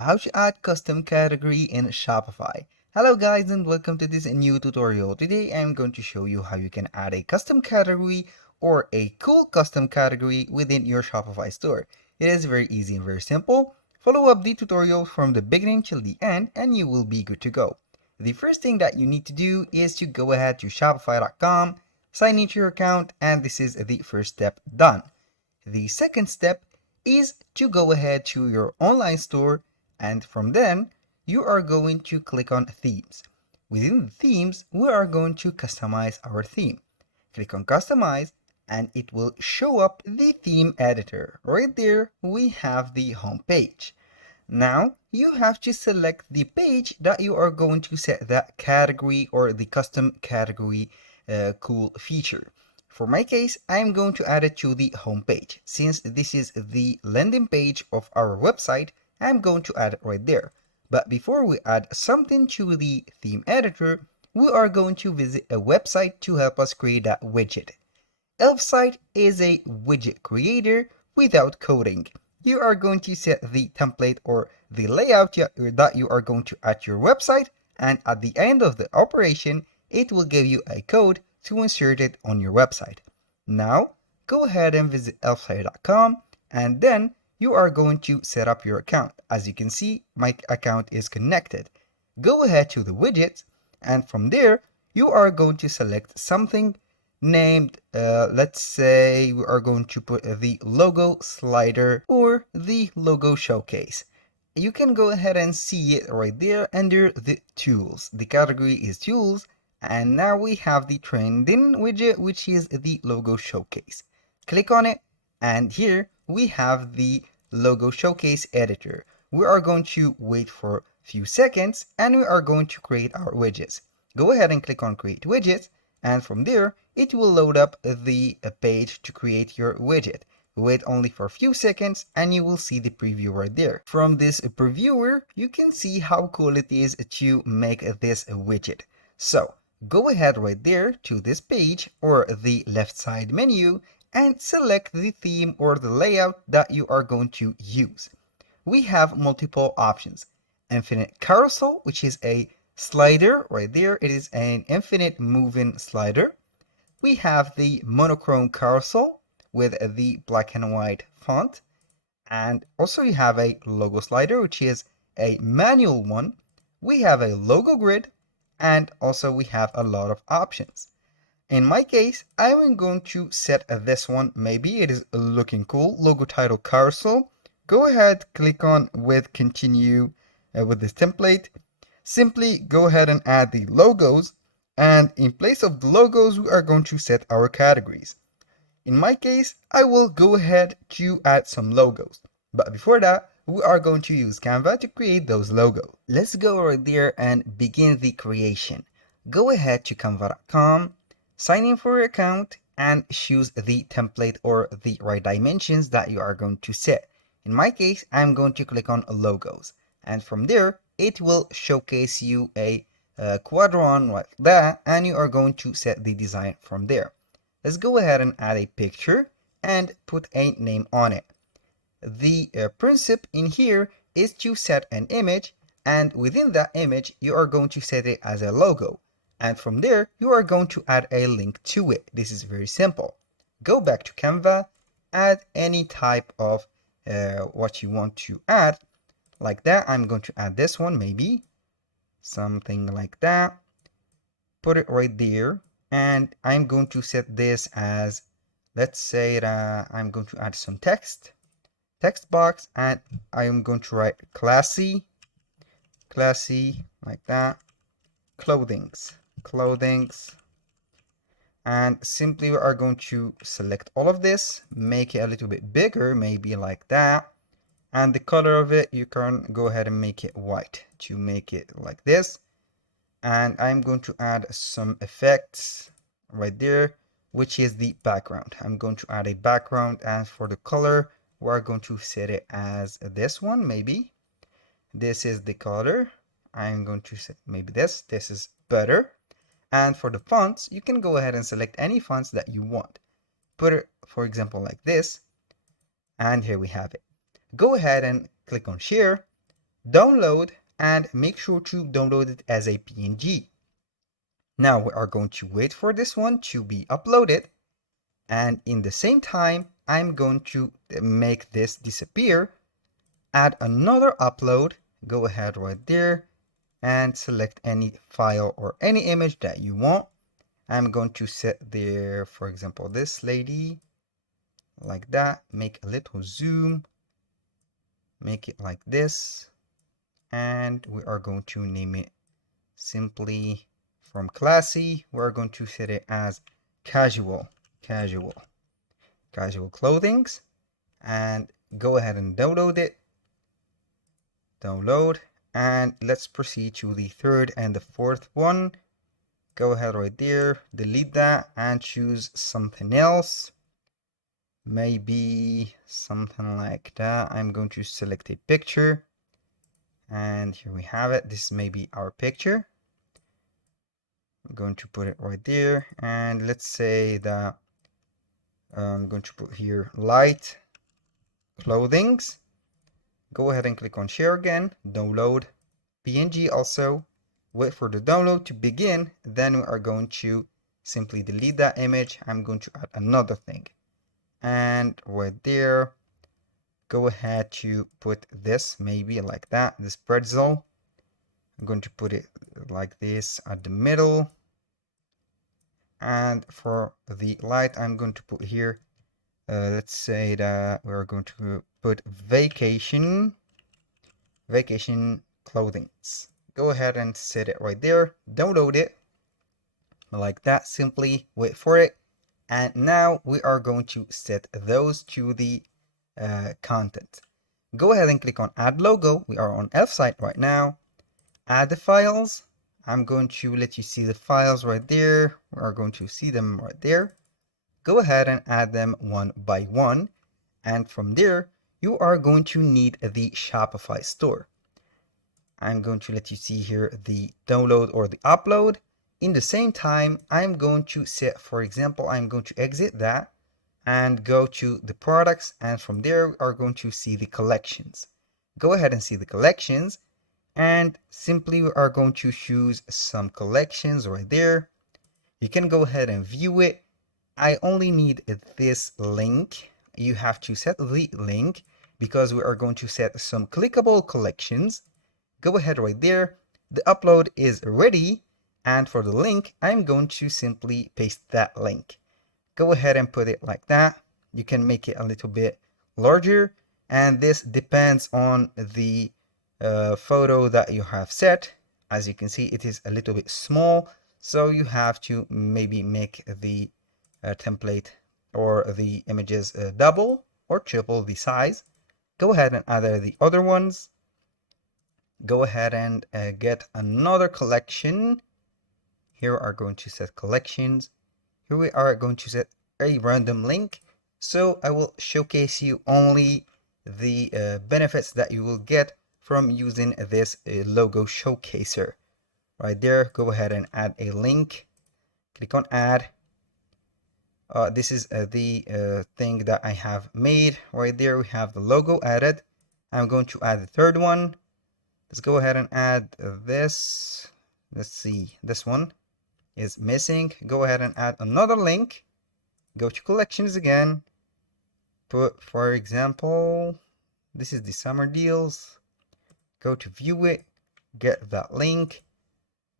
How to add custom category in Shopify. Hello guys and welcome to this new tutorial. Today I'm going to show you how you can add a custom category or a cool custom category within your Shopify store. It is very easy and very simple. Follow up the tutorial from the beginning till the end and you will be good to go. The first thing that you need to do is to go ahead to shopify.com, sign into your account, and this is the first step done. The second step is to go ahead to your online store, and from then you are going to click on themes. Within the themes, we are going to customize our theme. Click on customize and it will show up the theme editor. Right there we have the home page. Now you have to select the page that you are going to set that category or the custom category cool feature. For my case, I'm going to add it to the home page. Since this is the landing page of our website, I'm going to add it right there. But before we add something to the theme editor, we are going to visit a website to help us create that widget. Elfsight is a widget creator without coding. You are going to set the template or the layout that you are going to add to your website, and at the end of the operation, it will give you a code to insert it on your website. Now, go ahead and visit elfsight.com, and then you are going to set up your account. As you can see, my account is connected. Go ahead to the widgets, and from there, you are going to select something named, let's say we are going to put the logo slider or the logo showcase. You can go ahead and see it right there under the tools. The category is tools, and now we have the trending widget, which is the logo showcase. Click on it, and here we have the logo showcase editor. We are going to wait for a few seconds and we are going to create our widgets. Go ahead and click on create widgets, and from there it will load up the page to create your widget. Wait only for a few seconds and you will see the preview right there. From this previewer, you can see how cool it is to make this widget. So go ahead right there to this page or the left side menu and select the theme or the layout that you are going to use. We have multiple options. Infinite carousel, which is a slider right there. It is an infinite moving slider. We have the monochrome carousel with the black and white font. And also you have a logo slider, which is a manual one. We have a logo grid, and also we have a lot of options. In my case, I'm going to set this one. Maybe it is looking cool. Logo title carousel. Go ahead, click on with continue with this template. Simply go ahead and add the logos, and in place of the logos, we are going to set our categories. In my case, I will go ahead to add some logos. But before that, we are going to use Canva to create those logos. Let's go right there and begin the creation. Go ahead to canva.com, sign in for your account, and choose the template or the right dimensions that you are going to set. In my case, I'm going to click on logos, and from there, it will showcase you a quadrant like that, and you are going to set the design from there. Let's go ahead and add a picture and put a name on it. The principle in here is to set an image, and within that image, you are going to set it as a logo. And from there, you are going to add a link to it. This is very simple. Go back to Canva, add any type of what you want to add. Like that, I'm going to add this one, maybe something like that. Put it right there, and I'm going to set this as, let's say that I'm going to add some text box, and I'm going to write classy like that, clothings, and simply we are going to select all of this, make it a little bit bigger, maybe like that. And the color of it, you can go ahead and make it white to make it like this. And I'm going to add some effects right there, which is the background. I'm going to add a background, and for the color, we're going to set it as this one, maybe. This is the color. I'm going to set maybe this is better. And for the fonts, you can go ahead and select any fonts that you want. Put it, for example, like this. And here we have it. Go ahead and click on share. download, and make sure to download it as a PNG. Now we are going to wait for this one to be uploaded, and in the same time I'm going to make this disappear, add another upload, go ahead right there and select any file or any image that you want. I'm going to set there, for example, this lady, like that, make a little zoom, make it like this, and we are going to name it simply from classy. We're going to set it as casual clothings, and go ahead and download it. Download, and let's proceed to the third and the fourth one. Go ahead right there, delete that and choose something else. Maybe something like that. I'm going to select a picture, and here we have it. This may be our picture. I'm going to put it right there, and let's say that I'm going to put here light clothings. Go ahead and click on share again, download PNG also, wait for the download to begin, then we are going to simply delete that image. I'm going to add another thing, and right there, go ahead to put this maybe like that, this pretzel. I'm going to put it like this at the middle, and for the light I'm going to put here, let's say that we're going to put vacation clothings. Go ahead and set it right there, download it like that, simply wait for it, and now we are going to set those to the content. Go ahead and click on add logo. We are on F site right now. Add the files. I'm going to let you see the files right there. We are going to see them right there. Go ahead and add them one by one, and from there you are going to need the Shopify store. I'm going to let you see here the download or the upload. In the same time, I'm going to set, for example, I'm going to exit that and go to the products, and from there we are going to see the collections. Go ahead and see the collections, and simply we are going to choose some collections right there. You can go ahead and view it. I only need this link. You have to set the link because we are going to set some clickable collections. Go ahead right there. The upload is ready, and for the link I'm going to simply paste that link. Go ahead and put it like that. You can make it a little bit larger, and this depends on the photo that you have set. As you can see, it is a little bit small, so you have to maybe make the template or the images double or triple the size. Go ahead and add the other ones. Go ahead and get another collection. Here we are going to set collections. Here we are going to set a random link. So I will showcase you only the benefits that you will get from using this logo showcaser. Right there, go ahead and add a link. Click on add. This is the thing that I have made. Right there, we have the logo added. I'm going to add the third one. Let's go ahead and add this. Let's see, this one is missing. Go ahead and add another link. Go to collections again. Put, for example, this is the summer deals. Go to view it, get that link,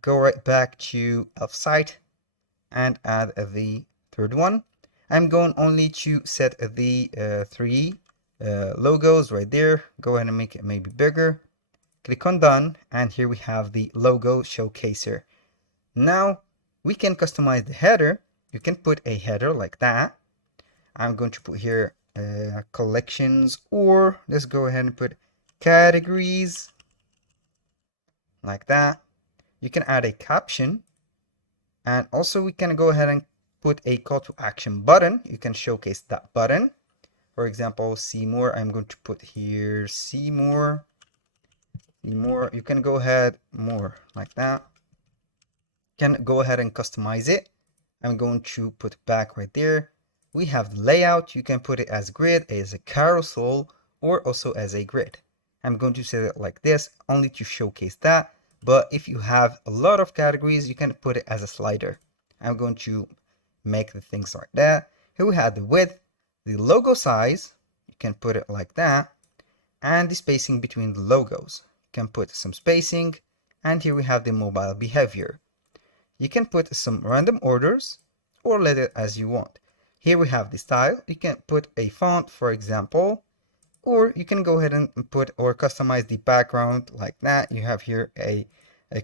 go right back to elf site and add the third one. I'm going only to set the three logos right there. Go ahead and make it maybe bigger. Click on done, and here we have the logo showcaser. Now we can customize the header. You can put a header like that. I'm going to put here collections, or let's go ahead and put categories like that. You can add a caption, and also we can go ahead and put a call to action button. You can showcase that button. For example, see more. I'm going to put here see more. More, you can go ahead more like that. You can go ahead and customize it. I'm going to put back right there. We have the layout. You can put it as grid, as a carousel, or also as a grid. I'm going to set it like this only to showcase that. But if you have a lot of categories, you can put it as a slider. I'm going to make the things like that. Here we have the width, the logo size. You can put it like that. And the spacing between the logos. You can put some spacing. And here we have the mobile behavior. You can put some random orders or let it as you want. Here we have the style. You can put a font, for example, or you can go ahead and put or customize the background like that. You have here a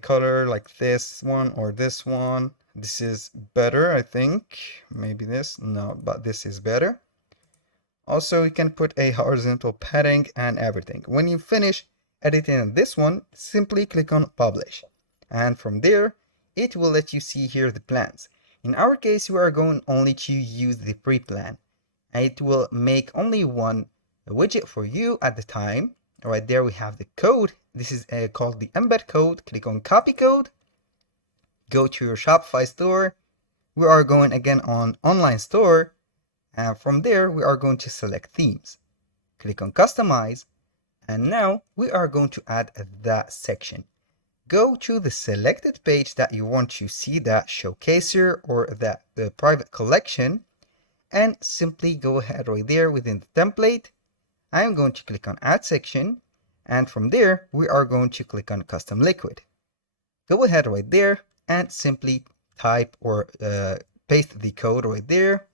color like this one or this one. This is better, I think. Maybe this, no, but this is better. Also, you can put a horizontal padding and everything. When you finish editing this one, simply click on publish. And from there, it will let you see here the plans. In our case, we are going only to use the pre-plan. And it will make only one widget for you at the time. Right there we have the code. This is called the embed code. Click on copy code. Go to your Shopify store. We are going again on online store. And from there, we are going to select themes. Click on customize. And now we are going to add that section. Go to the selected page that you want to see that showcaser or that the private collection. And simply go ahead right there within the template. I'm going to click on add section. And from there, we are going to click on custom liquid. Go ahead right there and simply type or paste the code right there.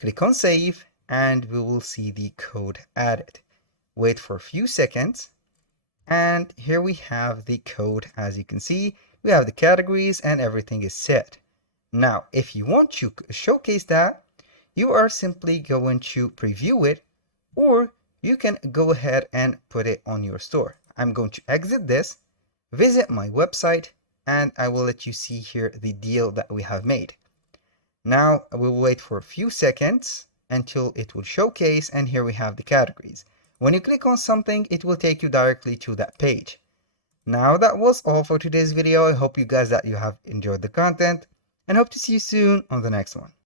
Click on save and we will see the code added. Wait for a few seconds. And here we have the code. As you can see, we have the categories and everything is set. Now, if you want to showcase that, you are simply going to preview it, or you can go ahead and put it on your store. I'm going to exit this, visit my website, and I will let you see here the deal that we have made. Now we'll wait for a few seconds until it will showcase, and here we have the categories. When you click on something, it will take you directly to that page. Now that was all for today's video. I hope you guys that you have enjoyed the content and hope to see you soon on the next one.